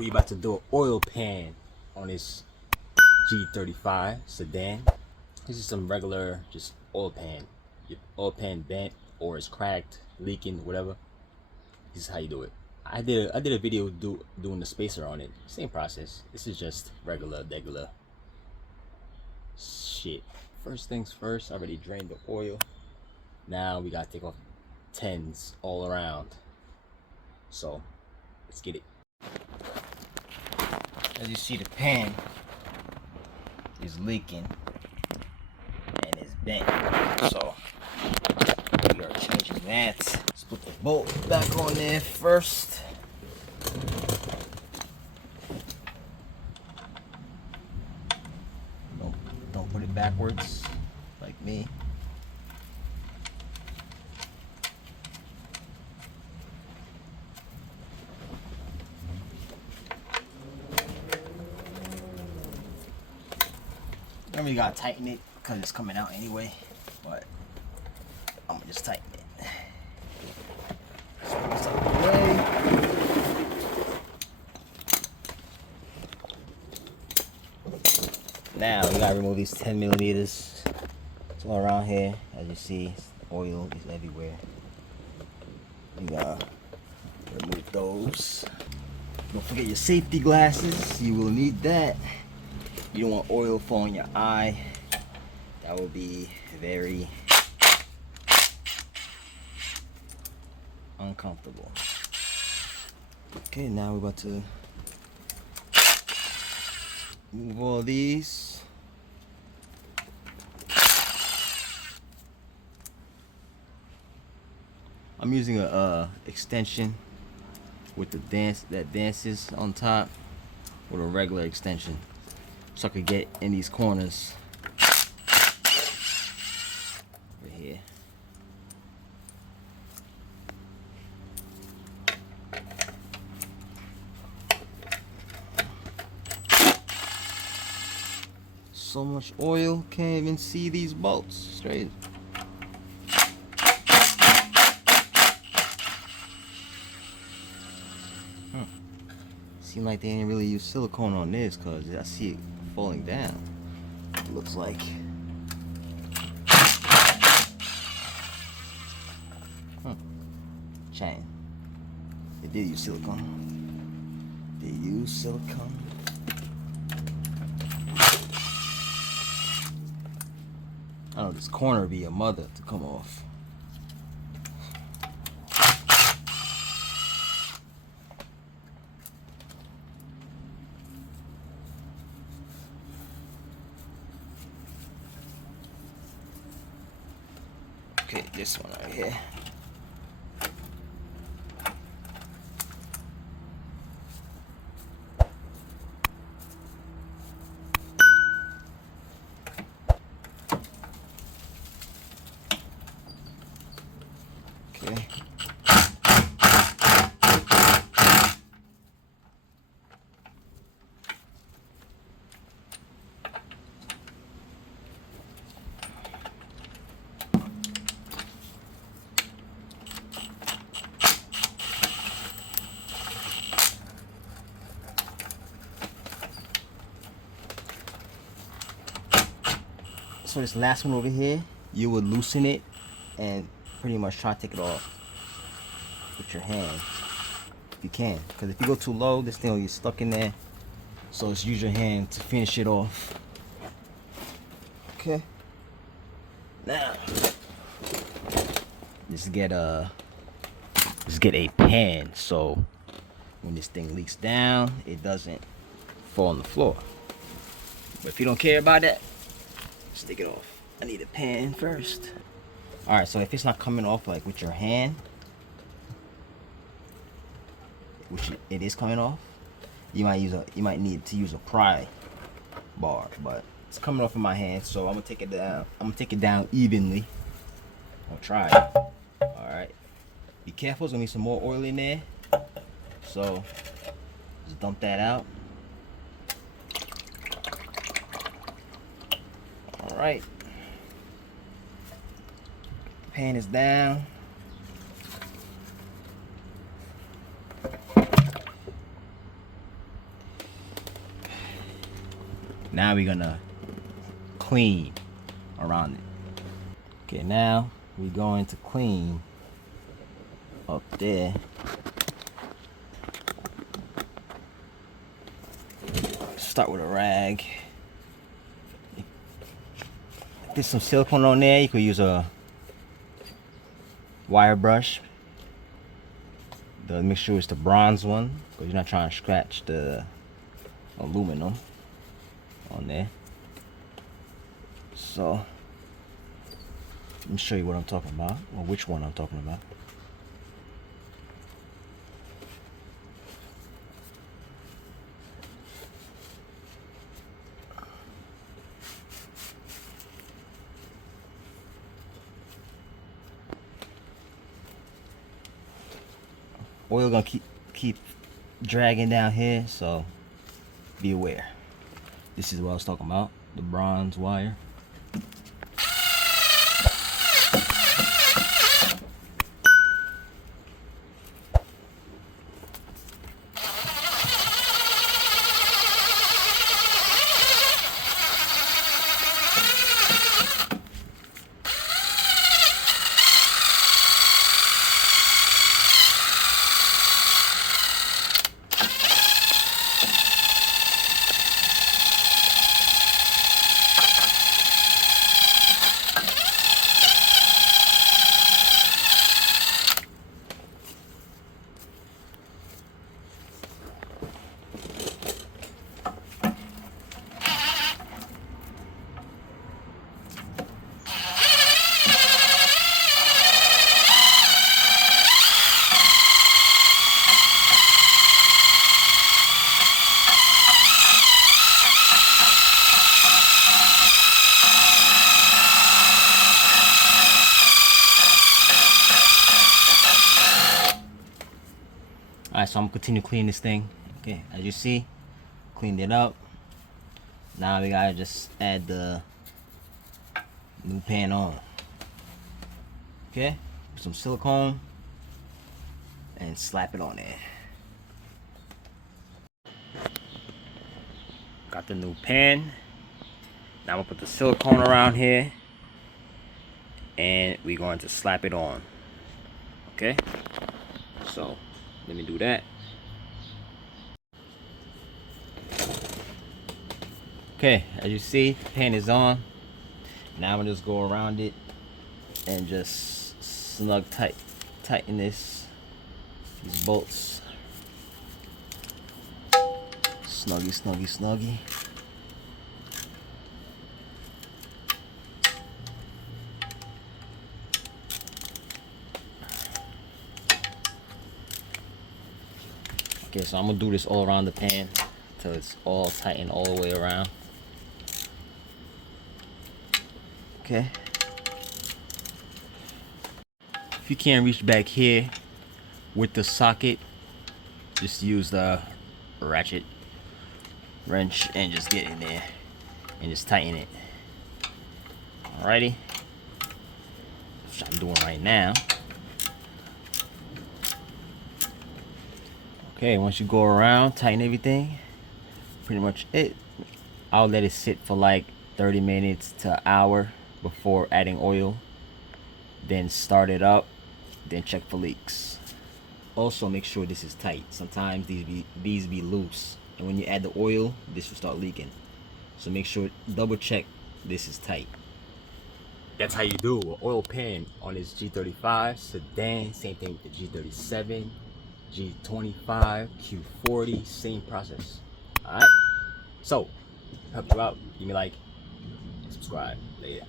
we about to do an oil pan on this G35 sedan. This is some regular just oil pan. Your oil pan bent or it's cracked, leaking, whatever. This is how you do it. I did a video doing the spacer on it. Same process. This is just regular shit. First things first, I already drained the oil. Now we gotta take off tens all around. So let's get it. As you see, the pan is leaking and it's bent. So we are changing that. Let's put the bolt back on there first. Don't put it backwards like me. I really gotta tighten it because it's coming out anyway, but I'm gonna just tighten it. So put this out of the way. Now we gotta remove these 10 millimeters. It's all around here. As you see, oil is everywhere. You gotta remove those. Don't forget your safety glasses. You will need that. You don't want oil falling in your eye. That will be very uncomfortable. Okay, now we're about to move all these. I'm using a extension with the that dances on top with a regular extension, so I could get in these corners right here. So much oil, can't even see these bolts straight. Seems like they didn't really use silicone on this because I see it falling down. It looks like. Chain. They did use silicone. They use silicone. I know this corner be a mother to come off. Okay, this one right here. Okay. So this last one over here, you would loosen it and pretty much try to take it off with your hand if you can, because if you go too low, this thing will get stuck in there. So just use your hand to finish it off. Okay. Now just get a pan so when this thing leaks down, it doesn't fall on the floor. But if you don't care about that, just take it off. I need a pan first. Alright, so if it's not coming off like with your hand, which it is coming off, you might need to use a pry bar, but it's coming off in my hand, so I'm gonna take it down. I'm gonna take it down evenly. I'll try it. Alright. Be careful, there's gonna be some more oil in there. So just dump that out. Alright. Pan is down. Now we're gonna clean around it. Okay, now we're going to clean up there. Start with a rag. If there's some silicone on there, you could use a wire brush. Make sure it's the bronze one, because you're not trying to scratch the aluminum on there. So let me show you what I'm talking about, or which one I'm talking about. Oil gonna keep dragging down here, so be aware. This is what I was talking about, the bronze wire. Alright, so I'm gonna continue cleaning this thing. Okay, as you see, cleaned it up. Now we gotta just add the new pan on. Okay, put some silicone and slap it on there. Got the new pan. Now I'm gonna put the silicone around here and we're going to slap it on. Okay, so let me do that. Okay, as you see, the pan is on. Now I'm gonna just go around it and just tighten these bolts. Snuggy, snuggy, snuggy. Okay, so I'm gonna do this all around the pan until it's all tightened all the way around. Okay. If you can't reach back here with the socket, just use the ratchet wrench and just get in there and just tighten it. Alrighty. Which I'm doing right now. Okay, once you go around, tighten everything. Pretty much it. I'll let it sit for like 30 minutes to an hour before adding oil. Then start it up. Then check for leaks. Also make sure this is tight. Sometimes these be loose, and when you add the oil, this will start leaking. So make sure, double check this is tight. That's how you do an oil pan on this G35 sedan. Same thing with the G37, G25, Q40, same process. Alright, so help you out, give me a like, subscribe. Later.